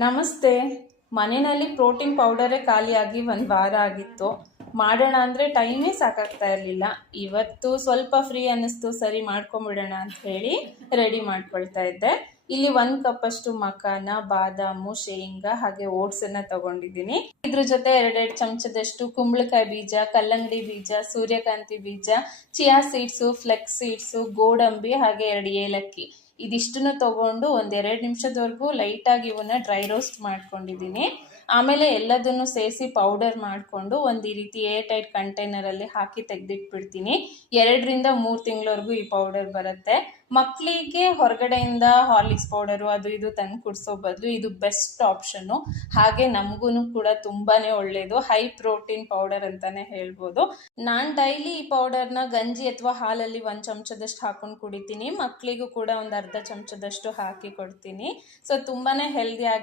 ನಮಸ್ತೆ. ಮನೆಯಲ್ಲಿ ಪ್ರೋಟೀನ್ ಪೌಡರೇ ಖಾಲಿಯಾಗಿ ಒಂದು ವಾರ ಆಗಿತ್ತು. ಮಾಡೋಣ ಅಂದರೆ ಟೈಮೇ ಸಾಕಾಗ್ತಾ ಇರಲಿಲ್ಲ. ಇವತ್ತು ಸ್ವಲ್ಪ ಫ್ರೀ ಅನ್ನಿಸ್ತು, ಸರಿ ಮಾಡ್ಕೊಂಬಿಡೋಣ ಅಂತ ಹೇಳಿ ರೆಡಿ ಮಾಡ್ಕೊಳ್ತಾ ಇದ್ದೆ. ಇಲ್ಲಿ 1 ಕಪ್ಪಷ್ಟು ಮಕಾನ, ಬಾದಾಮು, ಶೇಂಗಾ ಹಾಗೆ ಓಟ್ಸನ್ನು ತಗೊಂಡಿದ್ದೀನಿ. ಇದ್ರ ಜೊತೆ 2 ಚಮಚದಷ್ಟು ಕುಂಬಳಕಾಯಿ ಬೀಜ, ಕಲ್ಲಂಗಡಿ ಬೀಜ, ಸೂರ್ಯಕಾಂತಿ ಬೀಜ, ಚಿಯಾ ಸೀಡ್ಸು, ಫ್ಲೆಕ್ಸ್ ಸೀಡ್ಸು, ಗೋಡಂಬಿ ಹಾಗೆ 2 ಏಲಕ್ಕಿ ಇದಿಷ್ಟನ್ನು ತಗೊಂಡು 1-2 ನಿಮಿಷದವರೆಗೂ ಲೈಟಾಗಿ ಇವನ್ನ ಡ್ರೈ ರೋಸ್ಟ್ ಮಾಡ್ಕೊಂಡಿದ್ದೀನಿ. ಆಮೇಲೆ ಎಲ್ಲದನ್ನು ಸೇರಿಸಿ ಪೌಡರ್ ಮಾಡಿಕೊಂಡು ಒಂದು ಈ ರೀತಿ ಏರ್ ಟೈಟ್ ಕಂಟೈನರಲ್ಲಿ ಹಾಕಿ ತೆಗೆದಿಟ್ಬಿಡ್ತೀನಿ. 2-3 ತಿಂಗಳವರೆಗೂ ಈ ಪೌಡರ್ ಬರುತ್ತೆ. ಮಕ್ಕಳಿಗೆ ಹೊರಗಡೆಯಿಂದ ಹಾರ್ಲಿಕ್ಸ್ ಪೌಡರು ಅದು ಇದು ತಂದು ಕುಡಿಸೋ ಬದಲು ಇದು ಬೆಸ್ಟ್ ಆಪ್ಷನ್ನು. ಹಾಗೆ ನಮಗೂ ಕೂಡ ತುಂಬಾ ಒಳ್ಳೆಯದು. ಹೈ ಪ್ರೋಟೀನ್ ಪೌಡರ್ ಅಂತಲೇ ಹೇಳ್ಬೋದು. ನಾನು ಡೈಲಿ ಈ ಪೌಡರ್ನ ಗಂಜಿ ಅಥವಾ ಹಾಲಲ್ಲಿ 1 ಚಮಚದಷ್ಟು ಹಾಕೊಂಡು ಕುಡಿತೀನಿ. ಮಕ್ಕಳಿಗೂ ಕೂಡ ಒಂದು ಅರ್ಧ ಚಮಚದಷ್ಟು ಹಾಕಿ ಕೊಡ್ತೀನಿ. ಸೊ ತುಂಬಾ ಹೆಲ್ದಿ ಆಗಿ